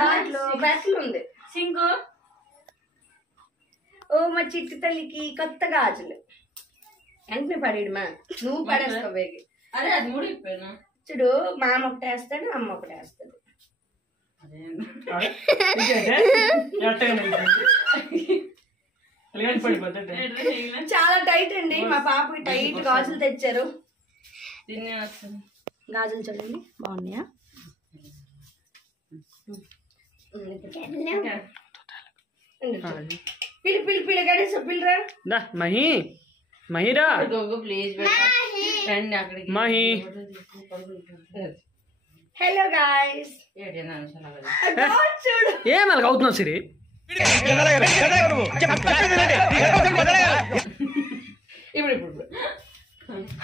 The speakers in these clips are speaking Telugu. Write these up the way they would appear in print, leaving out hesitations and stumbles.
దాంట్లో బెస్లు ఉంది సింకు. ఓ మా చిట్టి తల్లికి కొత్త గాజులు వెంటనే పడేయడమా నువ్వు పడేస్తావు వేగి. అదే అది కూడా ఇప్పాను చూడు, మా అమ్మ ఒకటి వేస్తాడు, అమ్మ ఒకటి వేస్తాడు. చాలా టైట్ అండి. మా పాపకి టైట్ గాజులు తెచ్చారు. గాజులు చూడండి బాగున్నాయా? పిల్లి పిల్లి పిల్లి గణేష్ పిల్లరా మహి మహిరా ప్లీజ్ మహి. హలో గాయ్స్, చూడు ఏం అలాగ అవుతున్నావు Siri?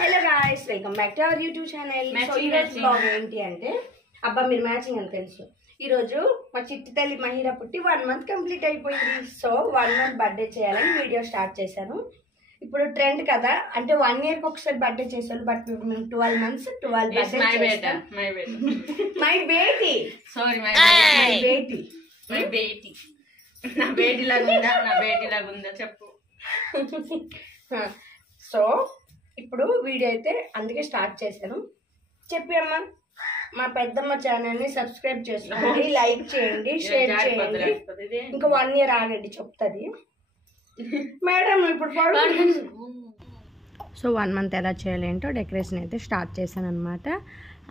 Hello guys, welcome back to our YouTube channel. ఏంటి అంటే అబ్బా మీరు మ్యాచింగ్ అని తెలుసు. ఈ రోజు మా చిట్టి తల్లి మహిళ పుట్టి 1 month కంప్లీట్ అయిపోయింది. సో 1 month బర్త్డే చేయాలని వీడియో స్టార్ట్ చేశాను. ఇప్పుడు ట్రెండ్ కదా, అంటే 1 year కి ఒకసారి బర్త్డే చేసాను. బట్ మేము 12 months 12 birthday. My Beti sorry my Beti my Beti. నా బేటీ లాగా ఉందా? నా బేటీ లాగా ఉందా చెప్పు. సో ఇప్పుడు వీడియో అయితే అందుకే స్టార్ట్ చేశాను. చెప్పి అమ్మా, మా పెద్దమ్మ ఛానల్ ని సబ్స్క్రైబ్ చేసుకోండి, లైక్ చేయండి, షేర్ చేయండి. ఇంకా 1 year ఆగండి చెప్తుంది మేడం. ఇప్పుడు సో 1 month ఎలా చేయాలి ఏంటో డెకరేషన్ అయితే స్టార్ట్ చేశాను అనమాట.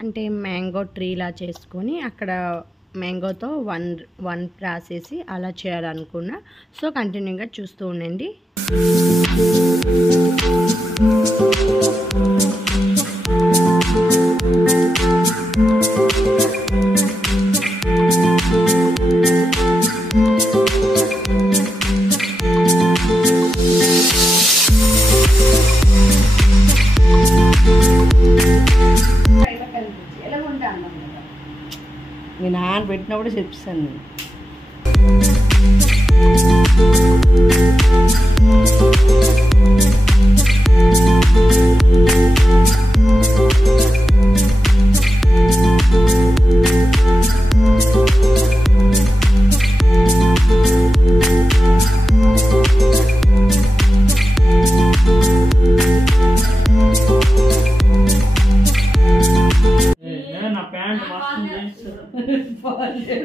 అంటే మ్యాంగో ట్రీలా చేసుకొని అక్కడ మ్యాంగోతో వన్ రాసేసి అలా చేయాలనుకున్నా. సో కంటిన్యూగా చూస్తూ ఉండండి. మీ నాన్న పెట్టినప్పుడు చెప్పిస్తాను నేను.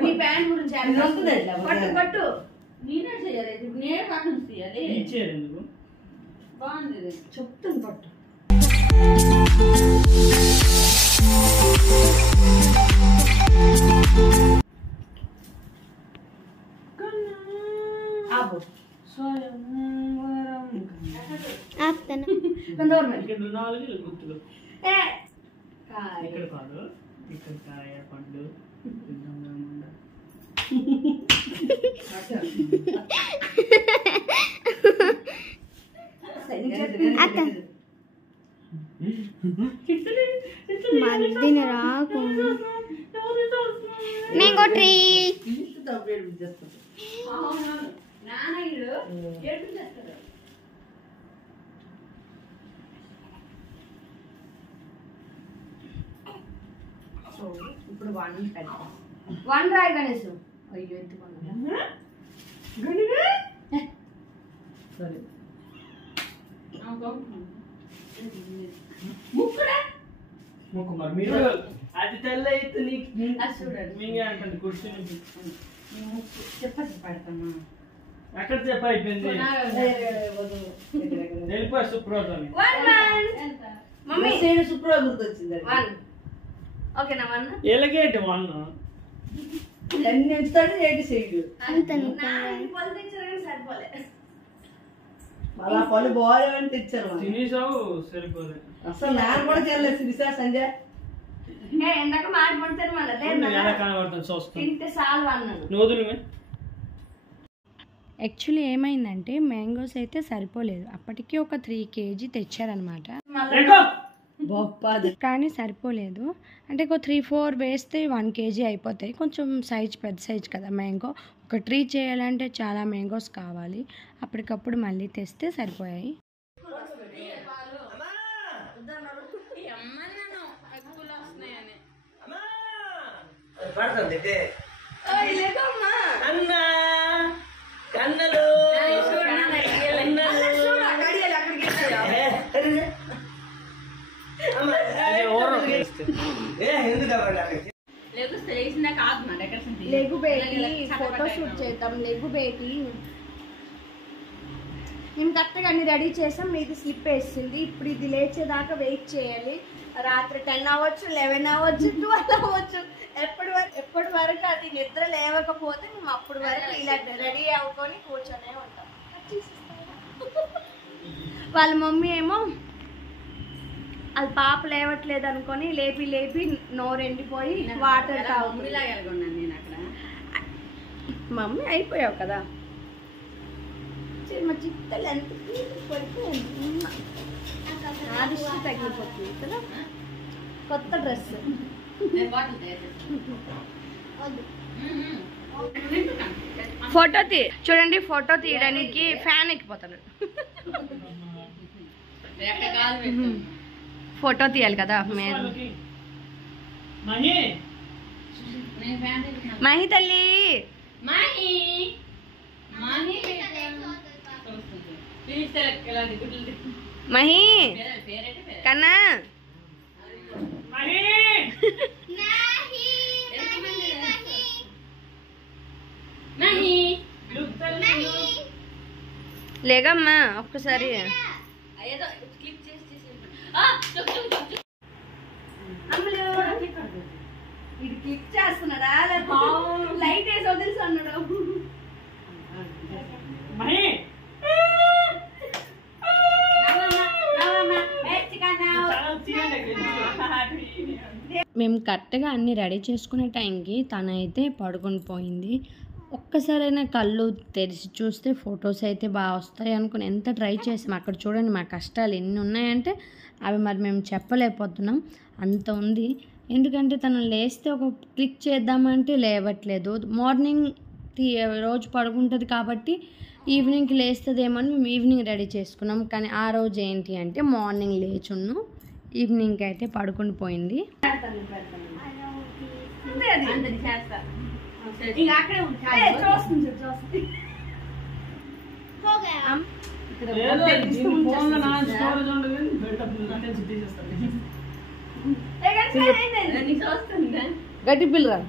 మీ ప్యాంట్ గురించి కట్టు నేనే చేయాలి, నేనే పక్కన తీయాలి. బాగుంది చెప్తాను పట్టు. మధ్యన రాకు మ్యాంగో ట్రీ. సో ఇప్పుడు 1 రాయి గణేష్. అయ్యో ఎత్తుకున్నా సరే ముక్కు మరి మీరు అది తెల్ల అయితే చూడండి కూర్చొని చెప్పచ్చు పెడతామా? ఎక్కడ చెప్ప అయిపోయింది వెళ్ళిపోయి శుక్రవారం. మమ్మీ శుక్రవారం గుర్తొచ్చింది. 1 ఓకేనా? 1 ఎలాగేంటి 1 ఎన్ని ఎంచుతాడు ఏంటి చేయడు. అలా పళ్ళు బాగాలేవని తెచ్చారు. తినేసావు సరిపోదు. అసలు నాన్న కూడా చేయలేదు శ్రీసా సంజయ్. ఎందాక మాట్లాడతారు మళ్ళీ. యాక్చువల్లీ ఏమైందంటే మ్యాంగోస్ అయితే సరిపోలేదు. అప్పటికి ఒక 3 kg తెచ్చారనమాట, కానీ సరిపోలేదు. అంటే ఒక 3-4 వేస్తే 1 kg అయిపోతాయి. కొంచెం సైజ్ పెద్ద సైజ్ కదా మ్యాంగో. ఒక ట్రీ చేయాలంటే చాలా మ్యాంగోస్ కావాలి. అప్పటికప్పుడు మళ్ళీ తెస్తే సరిపోయాయి. అన్నా కన్నలు లెగు బేటి ఫోటో షూట్ చేద్దాం. లెగు బేటి మేము కరెక్ట్గా అన్ని రెడీ చేసాం. మీది స్లిప్ వేసింది. ఇప్పుడు ఇది లేచేదాకా వెయిట్ చేయాలి. రాత్రి 10 అవ్వచ్చు, 11 అవ్వచ్చు, 12 అవ్వచ్చు. ఎప్పటి వరకు అది నిద్ర లేవకపోతే మేము అప్పటి వరకు ఇలా రెడీ అవ్వుకొని కూర్చొనే ఉంటాం. వాళ్ళ మమ్మీ ఏమో అది పాప లేవట్లేదు అనుకొని లేపి లేపి నోరు ఎండిపోయి వాటర్ తాగుతుంది. మమ్మీ అయిపోయావు కదా. మా చిత్తలు ఎంత పడిపోయింది. ఆదిష్టి తగ్గిపోతుంది కదా. కొత్త డ్రెస్ ఫోటో చూడండి. ఫోటో తీయడానికి ఫ్యాన్ ఎక్కిపోతున్నాడు. ఫోటో తీయాలి కదా మీరు. మహి తల్లి మహి కన్నా లేగమ్మా ఒక్కసారి. ఇది క్లిక్ చేస్తున్నాడా? లైట్ వేసి వదిలిసి అన్నాడు. మేము కరెక్ట్గా అన్ని రెడీ చేసుకునే టైంకి తనైతే పడుకొని పోయింది. ఒక్కసారైనా కళ్ళు తెరిచి చూస్తే ఫొటోస్ అయితే బాగా వస్తాయి అనుకుని ఎంత ట్రై చేసాం. అక్కడ చూడండి మా కష్టాలు ఎన్ని ఉన్నాయంటే అవి మరి మేము చెప్పలేకపోతున్నాం. అంత ఉంది. ఎందుకంటే తను లేస్తే ఒక క్లిక్ చేద్దామంటే లేవట్లేదు. మార్నింగ్ రోజు పడుకుంటుంది కాబట్టి ఈవినింగ్కి లేస్తుందేమో అని మేము ఈవినింగ్ రెడీ చేసుకున్నాం. కానీ ఆ రోజు ఏంటి అంటే మార్నింగ్ లేచున్నాం, ఈవినింగ్కి అయితే పడుకుని పోయింది. గట్టి పిల్లరా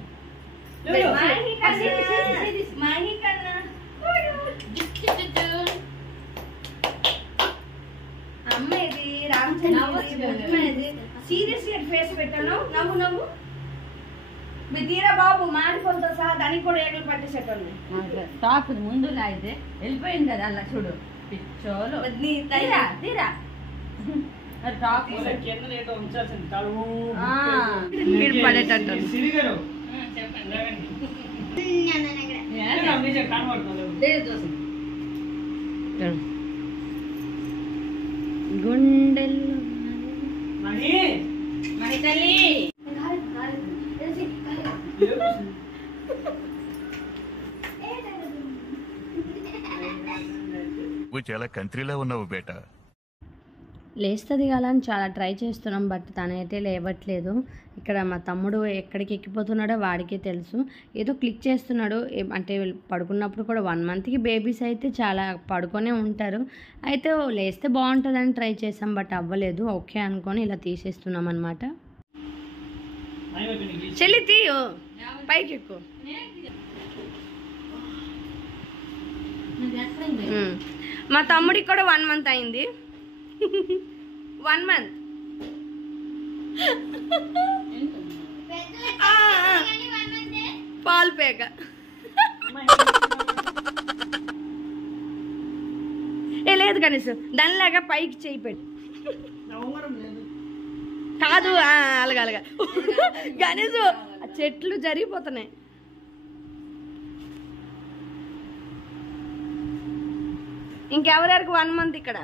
అమ్మ ఇది రామచంద్ర సీరియస్ ఫేస్ పెట్టాను. నవ్వు నవ్వు మీ తీరా బాబు మాడిపోతా సహా దానికి కూడా ఏగలు పట్టేసేటోళ్ళు. టాప్ ముందు అయితే వెళ్ళిపోయింది కదా అలా చూడు పిచ్చోలు. తీరా తీరా టాప్ పడేటట్టు గుండెల్లో మహి తల్లి చాలా కంట్రీలో ఉన్నావు బేటా. లేస్తుంది కదా అని చాలా ట్రై చేస్తున్నాం. బట్ తనైతే లేవట్లేదు. ఇక్కడ మా తమ్ముడు ఎక్కడికి ఎక్కిపోతున్నాడో వాడికే తెలుసు. ఏదో క్లిక్ చేస్తున్నాడు. అంటే పడుకున్నప్పుడు కూడా 1 మంత్కి బేబీస్ అయితే చాలా పడుకొనే ఉంటారు. అయితే లేస్తే బాగుంటుందని ట్రై చేసాం. బట్ అవ్వలేదు. ఓకే అనుకొని ఇలా తీసేస్తున్నాం అనమాట. చెల్లి తీయు పైకి ఎక్కువ. మా తమ్ముడికి కూడా 1 మంత్ అయింది. 1 మంత్ పాలు పేక. ఏ లేదు కనీసం దానిలాగా పైకి చేయి పెట్టి కాదు. అలాగలగా కనీసం చెట్లు జరిగిపోతున్నాయి. ఇంకెవరెవరికి 1 మంత్ ఇక్కడ.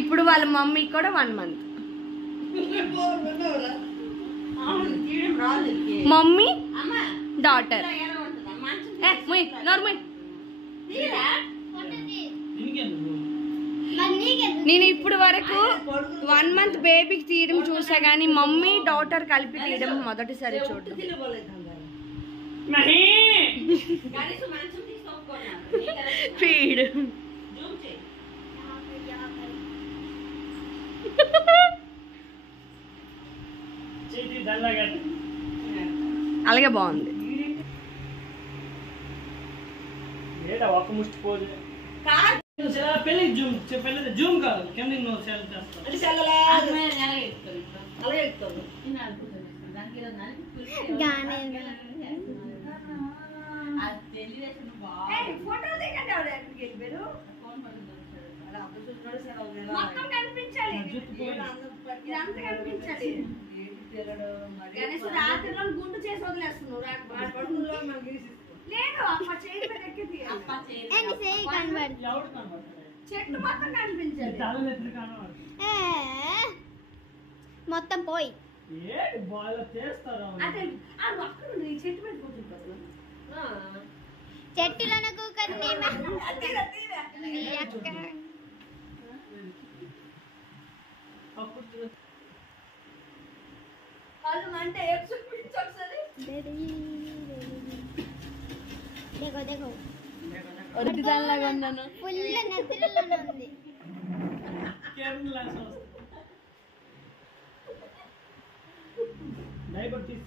ఇప్పుడు వాళ్ళ మమ్మీ కూడా 1 మంత్. Mummy daughter. నేను ఇప్పుడు వరకు 1 మంత్ బేబీకి తీయడం చూసా కానీ మమ్మీ డాటర్ కలిపి తీయడం మొదటిసారి చూడటం. గణేష్ మంచం తీసుకోకున్నా ఫీడ్ జూమ్ చేయి చేతి దల్లగా అలాగే బాగుంది. ఏడా ఒక్క ముష్టి పోదు పెళ్లి జూమ్ జూమ్ కాదు కింద నువ్వు సెల్ చేస్తావు అలాగే ఎక్కుతాను. ఫోటో దిగండి. ఎవరు ఎక్కడికి వెళ్ళిపోయారు? మొత్తం కనిపించాలి, ఇదంతా కనిపించాలి. గణేష్ రాత్రిలో గుండు చేసి వదిలేస్తున్నావు. లేదు అప్ప చేతి మీద ఎక్కి తీయాలి. చెట్టు మొత్తం కనిపించాలి. మొత్తం పోయి ఏంటి బాగా చేస్తారా అదే అది అక్కడ ఉంది, ఈ చెట్టు మీద కూర్చుంటారు. చెట్టులకు వాళ్ళు అంటే చూపించు ఒకసారి. ఒరిజినల్లాగా ఉన్నాను. ఫుల్ నెత్తిలోనే ఉంది. డైపర్ తీసి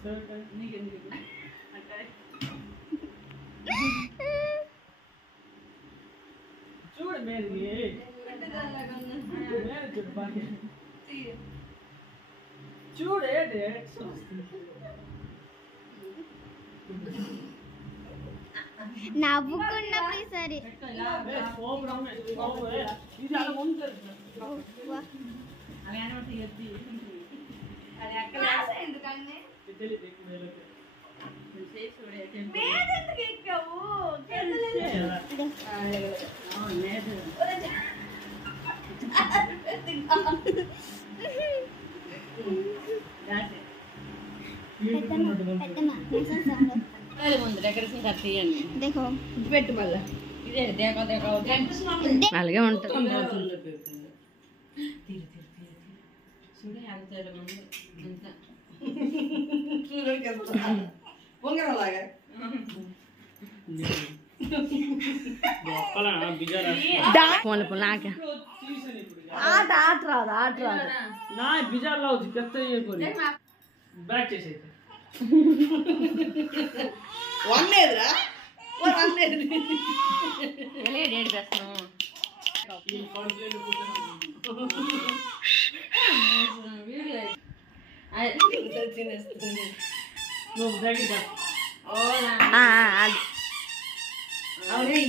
చూడు మేరీ చెప్పాలి చూడు ఏంటి నవ్వుకున్నప్పుడు సరే ఇది అలా ఉంటుంది అది అక్కడ ఎందుకని మీద ఎందుకు ఎక్కావు? ముందు డెకరేషన్ కట్ తీయండి పెట్టు మళ్ళా. ఇదే దేకో దేకో అలాగే ఉంటుంది. చూడే ఆగుతారు ముందు అంతా నాకే ఆట ఆట రాదు, ఆట రాదు. నా బిజార్ లావు పెద్ద బ్యాక్ చేసేది వన్నేదిరా డేట్ చేస్తాను నువ్వు దగ్గర అది అవునే